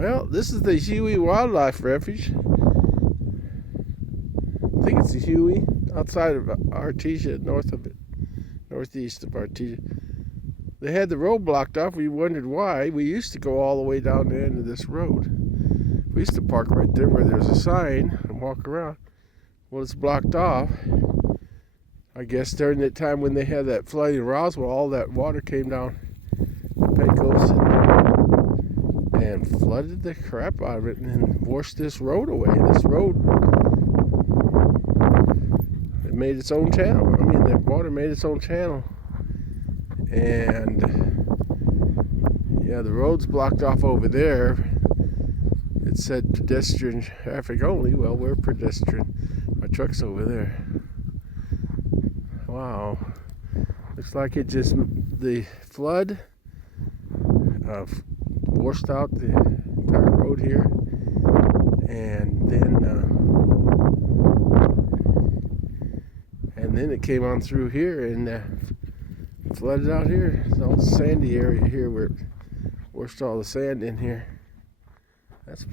Well, this is the Huey Wildlife Refuge. I think it's the Huey, outside of Artesia, northeast of Artesia. They had the road blocked off. We wondered why. We used to go all the way down the end of this road. We used to park right there where there's a sign and walk around. Well, it's blocked off. I guess during that time when they had that flood in Roswell, all that water came down Pecos and flooded the crap out of it and washed this road away. This road, it made its own channel. I mean, the water made its own channel. And yeah, the road's blocked off over there. It said pedestrian traffic only. Well, we're pedestrian. My truck's over there. Wow. Looks like it just, the flood washed out the entire road here. And then it came on through here and flooded out here. It's all sandy area here where it washed all the sand in here. That's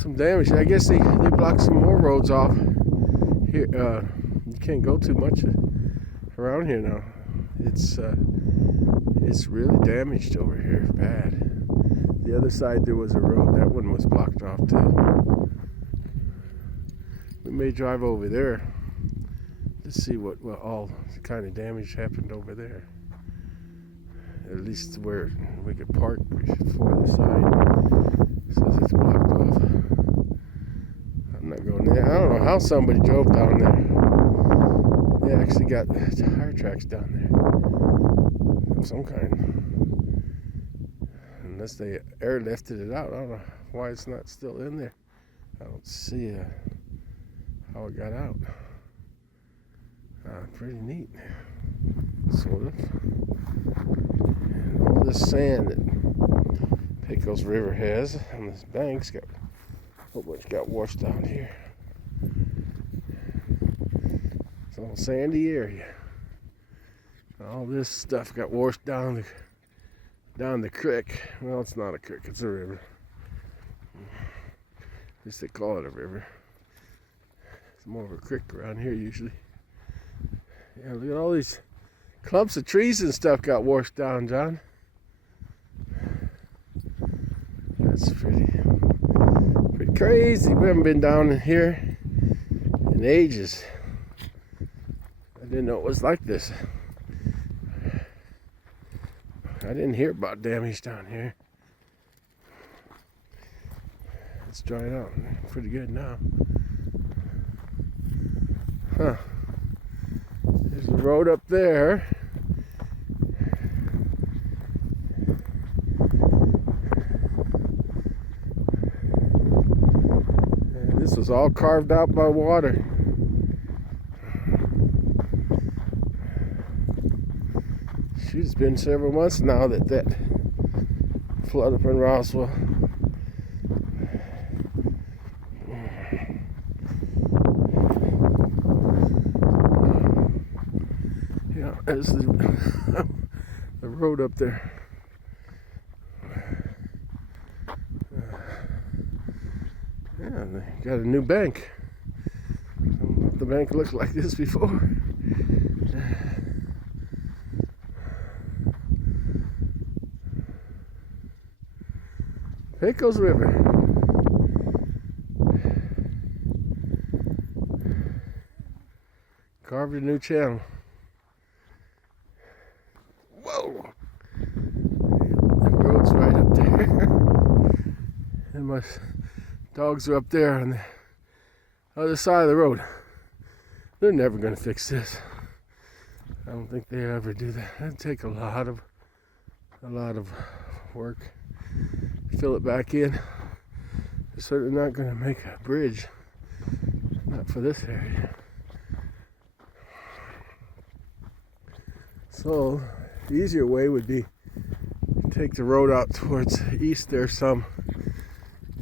some damage. I guess they blocked some more roads off here. You can't go too much around here now. It's really damaged over here, bad. The other side there was a road. That one was blocked off too. We may drive over there to see what all kind of damage happened over there. At least where we could park before the sign says it's blocked off. I'm not going there. I don't know how somebody drove down there. They actually got tire tracks down there of some kind. Unless they airlifted it out. I don't know why it's not still in there. I don't see how it got out. Pretty neat, sort of. And all this sand that Pecos River has on this bank's got a whole bunch got washed out here. It's all sandy area. All this stuff got washed down the creek. Well, it's not a creek; it's a river. At least they call it a river. It's more of a creek around here usually. Yeah, look at all these clumps of trees and stuff got washed down, John. That's pretty crazy. We haven't been down in here in ages. I didn't know it was like this. I didn't hear about damage down here. It's dried out pretty good now. Huh. There's the road up there. And this was all carved out by water. Shoot, it's been several months now that flood up in Roswell. There's the road up there. Yeah, they got a new bank. I don't know if the bank looked like this before. Pecos River. Carved a new channel. Whoa! The road's right up there. And my dogs are up there on the other side of the road. They're never going to fix this. I don't think they ever do that. That'd take a lot of work. Fill it back in. They're certainly not going to make a bridge. Not for this area. So the easier way would be take the road out towards the east there some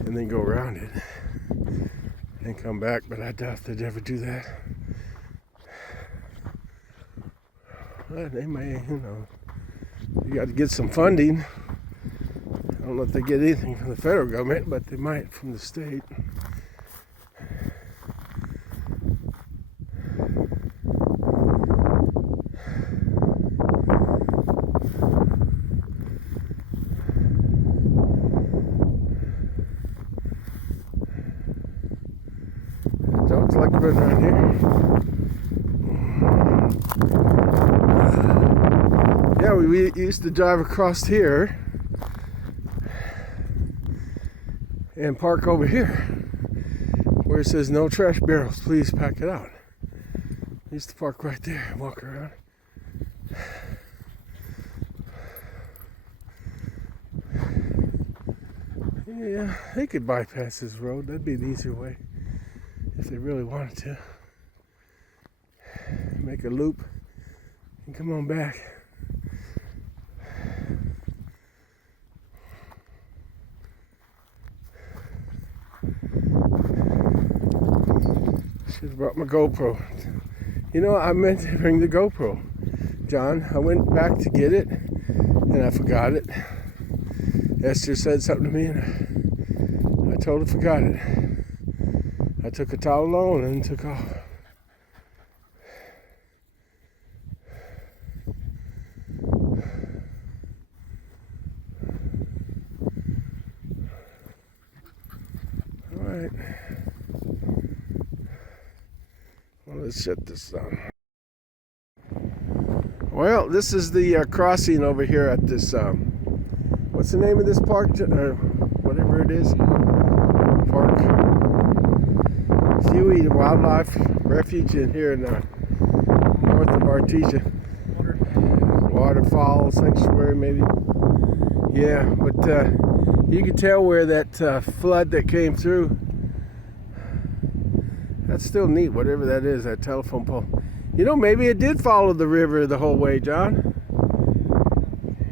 and then go around it and come back, but I doubt they'd ever do that. But they may, you got to get some funding. don't know if they get anything from the federal government, but they might from the state. Dogs like to run around here. Yeah, we used to drive across here and park over here where it says no trash barrels, please pack it out. We used to park right there and walk around. Yeah, they could bypass this road. That'd be the easier way if they really wanted to. Make a loop and come on back. Should have brought my GoPro. You know, I meant to bring the GoPro, John. I went back to get it and I forgot it. Esther said something to me and I totally forgot it. I took a towel alone and took off. All right. Well, let's shut this down. Well, this is the crossing over here at this, what's the name of this park? Whatever it is. Park. S Huey Wildlife Refuge in here in north of Artesia. Waterfowl Sanctuary, maybe. Yeah, but you can tell where that flood that came through. That's still neat, whatever that is, that telephone pole. You know, maybe it did follow the river the whole way, John.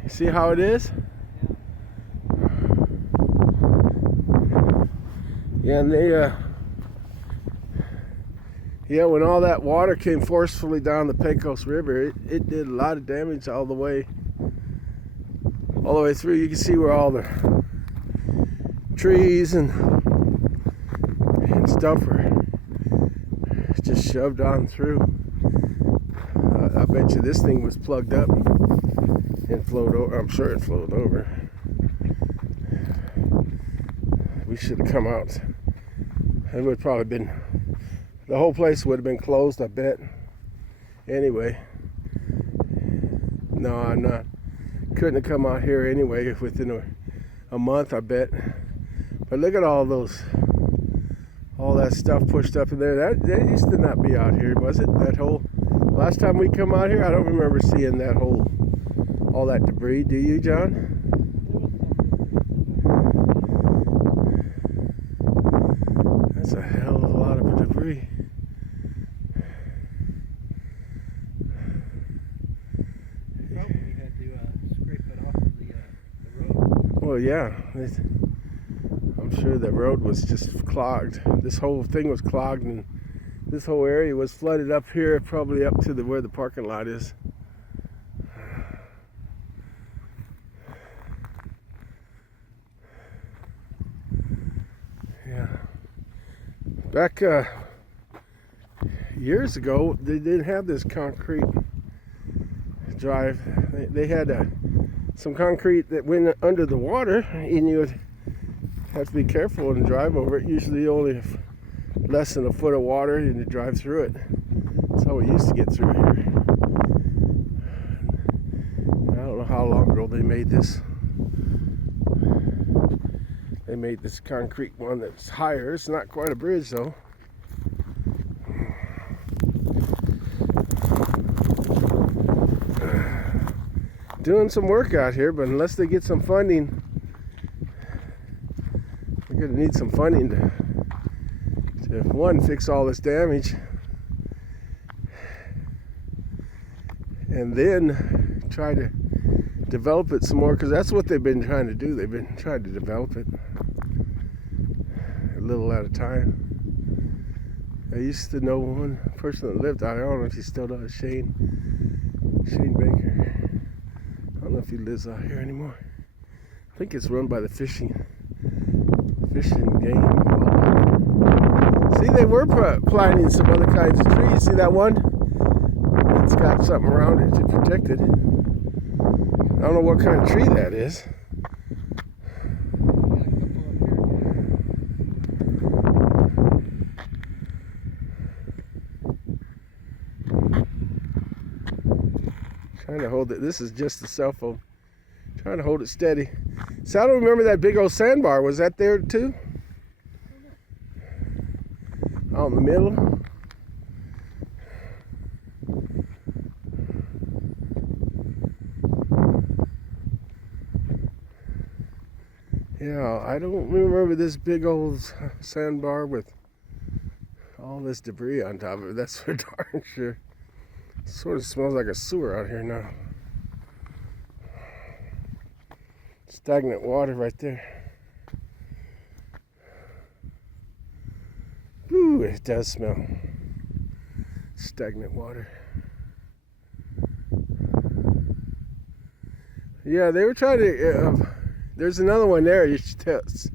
See how it is? Yeah, and they, yeah, when all that water came forcefully down the Pecos River, it did a lot of damage all the way through. You can see where all the trees and stuff were just shoved on through. I bet you this thing was plugged up and flowed over. I'm sure it flowed over. We should have come out. It would have probably been, the whole place would have been closed, I bet. Anyway, no, I'm not. Couldn't have come out here anyway within a month, I bet. But look at all that stuff pushed up in there. That used to not be out here, was it? That whole, last time we come out here, I don't remember seeing that whole, all that debris. Do you, John? That's a hell of a lot of debris. Well, yeah, I'm sure the road was just clogged. This whole thing was clogged, and this whole area was flooded up here, probably up to where the parking lot is. Yeah. Back years ago, they didn't have this concrete drive. They had some concrete that went under the water, and you would have to be careful and drive over it. Usually only less than a foot of water, and you drive through it. That's how we used to get through here. I don't know how long ago they made this. They made this concrete one that's higher. It's not quite a bridge though. Doing some work out here, but unless they get some funding, we're going to need some funding to one, fix all this damage, and then try to develop it some more, because that's what they've been trying to do. They've been trying to develop it a little at a time. I used to know one person that lived out here. I don't know if he still does, Shane Baker. I don't know if he lives out here anymore. I think it's run by the fishing game. See, they were planting some other kinds of trees. See that one? It's got something around it to protect it. I don't know what kind of tree that is. Trying to hold it. This is just the cell phone. Trying to hold it steady. So I don't remember that big old sandbar. Was that there too? Out in the middle. Yeah, I don't remember this big old sandbar with all this debris on top of it. That's for darn sure. It sort of smells like a sewer out here now. Stagnant water right there. Ooh, it does smell. Stagnant water. Yeah, they were trying to. There's another one there. You should test.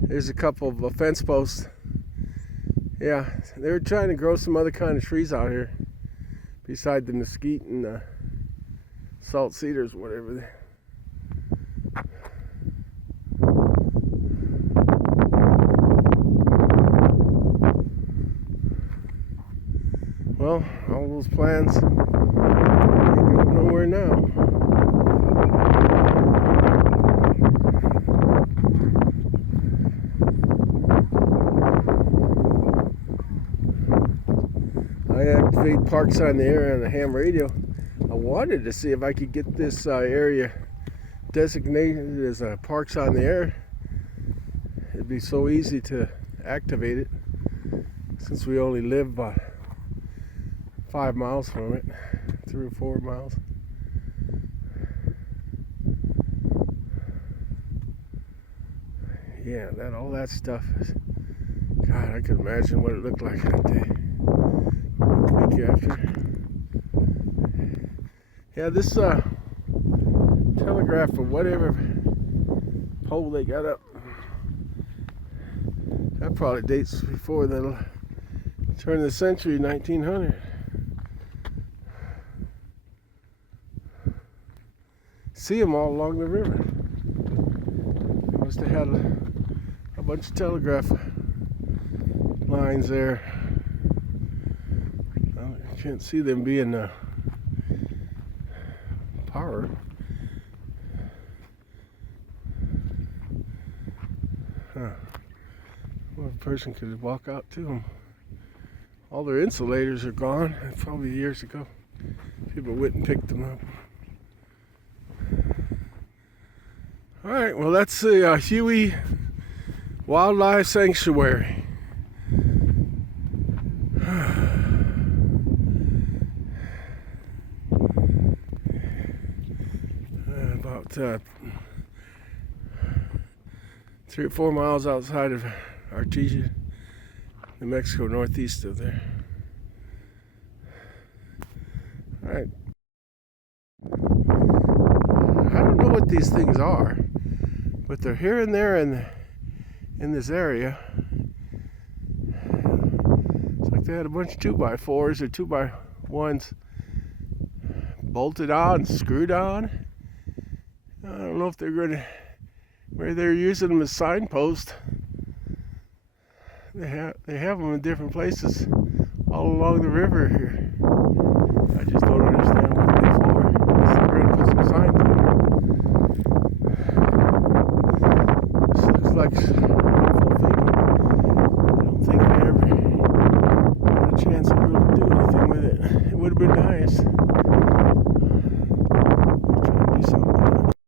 There's a couple of fence posts. Yeah, they were trying to grow some other kind of trees out here, beside the mesquite and the salt cedars, whatever. Well, all those plans ain't going nowhere now. I activated Parks on the Air on the ham radio. I wanted to see if I could get this area designated as Parks on the Air. It'd be so easy to activate it since we only live 5 miles from it, 3 or 4 miles. Yeah, all that stuff is, God, I could imagine what it looked like that day. The week after. Yeah, this telegraph or whatever pole they got up, that probably dates before the turn of the century, 1900. See them all along the river. They must have had a bunch of telegraph lines there. I can't see them being power. Well, a person could walk out to them. All their insulators are gone. Probably years ago. People went and picked them up. All right, well, that's the Huey Wildlife Sanctuary. About 3 or 4 miles outside of Artesia, New Mexico, northeast of there. All right. I don't know what these things are, but they're here and there in this area. It's like they had a bunch of 2x4s or 2x1s bolted on, screwed on. I don't know if they're where they're using them as signposts. They have them in different places all along the river here. I just don't understand what they're for. Unless they're going to put some signs on. This looks like wonderful thinking. I don't think they ever had a chance to really do anything with it. It would have been nice.